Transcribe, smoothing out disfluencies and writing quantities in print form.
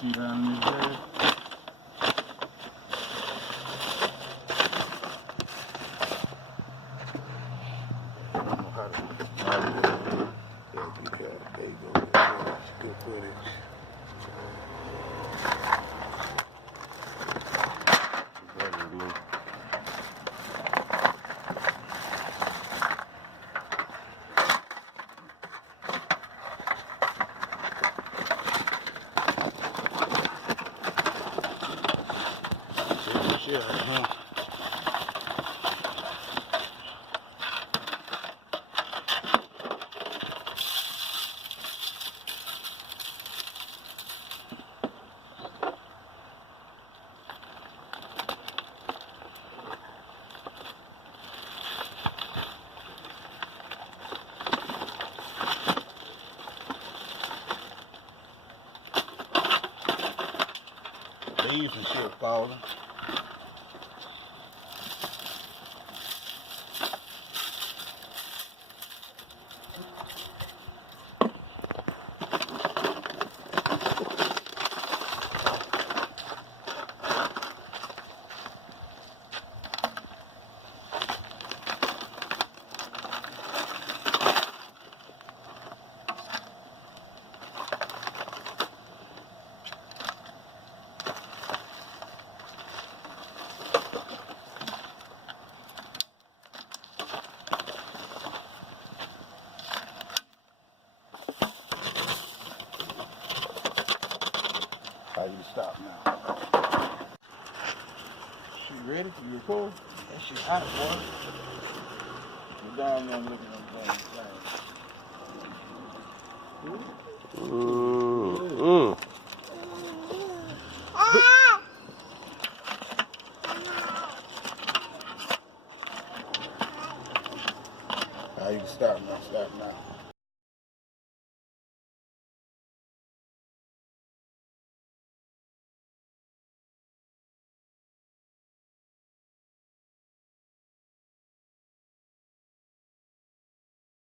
See down in his head? There you go. Good footage. Yeah, huh? Leaves and shit falling. How you stop now? She ready? You record? That shit hot, boy. You're down there looking at the How you stop now? Stop now.